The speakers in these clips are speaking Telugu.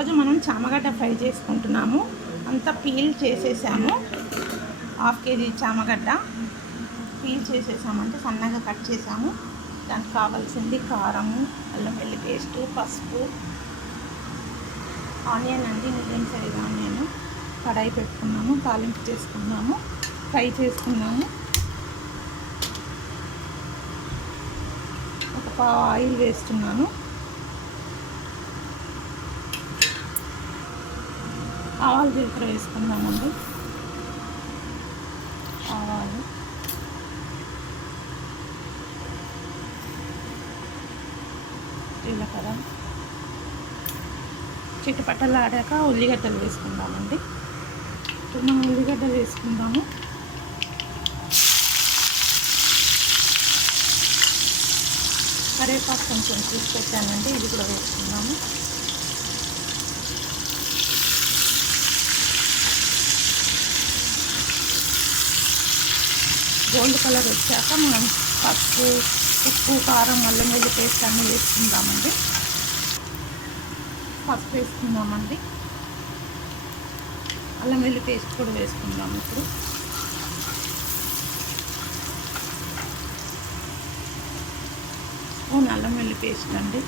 ఈరోజు మనం చామగడ్డ ఫ్రై చేసుకుంటున్నాము. అంతా పీల్ చేసేసాము. 1/2 kg చామగడ్డ పీల్ చేసేసామంటే సన్నగా కట్ చేసాము. దానికి కావాల్సింది కారము, అల్లం వెల్లి పేస్టు, పసుపు, ఆనియన్ అండి, మీడియం సైజ్ ఆనియన్. కడాయి పెట్టుకున్నాము, తాలింపు చేసుకున్నాము, ఫ్రై చేసుకున్నాము. ఒక ఆయిల్ వేస్తున్నాను. ఆవాలు జీలకర్ర వేసుకున్నామండి. ఆవాలు, జీలకర్ర చిట్టుపట్టలాడాక ఉల్లిగడ్డలు వేసుకుందామండి. ఇప్పుడు మనం ఉల్లిగడ్డలు వేసుకుందాము. కరివేపాకు కొంచెం తీసి పెట్టానండి, ఇది కూడా వేసుకుందాము. గోల్డ్ కలర్ వచ్చాక మనం పసుపు, ఉప్పు, కారం, అల్లం వెల్లి పేస్ట్ అన్నీ వేసుకుందామండి. పసుపు వేసుకుందామండి, అల్లం వెల్లి పేస్ట్ కూడా వేసుకుందాము. ఇప్పుడు స్పూన్ అల్లం వెల్లి పేస్ట్ అండి.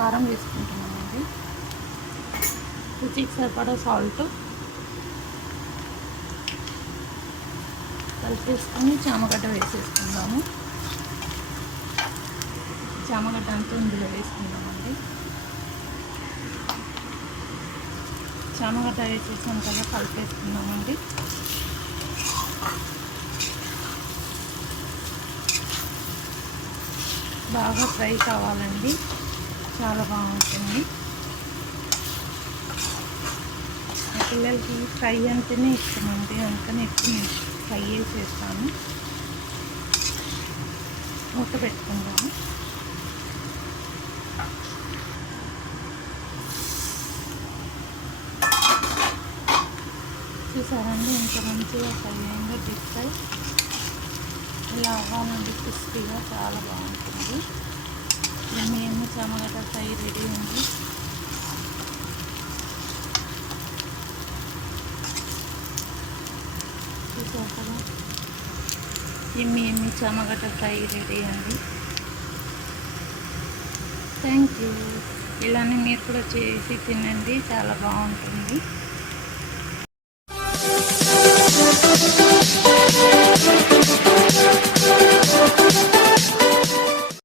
కారం వేసుకుంటున్నామండి. రుచికి సరిపడా సాల్ట్ కలిపేసుకొని చామగడ్డ వేసేసుకుందాము. చామగడ్డ అంతా ఇందులో వేసుకుందామండి. చామగడ్డ వేసేసాం కదా, కలిపేసుకుందామండి. బాగా ఫ్రై కావాలండి, చాలా బాగుంటుంది. మా పిల్లలకి ఫ్రై అంటేనే ఇష్టమండి, అందుకని ఎక్కువ నేను ఫ్రై చేస్తాను. మూత పెట్టుకుందాము. చూసారండి ఎంత మంచిగా ఫ్రై అయిందో. డీప్ ఫ్రై ఇలా అవ్వాలండి, క్రిస్పీగా, చాలా బాగుంటుంది. మేము చామగడ్డ ఫ్రై రెడీ ఉంది. చూసారు కదా, ఎమ్మి చామగడ్డ ఫ్రై రెడీ అండి. Thank you. ఇలానే మీరు కూడా చేసి తినండి, చాలా బాగుంటుంది.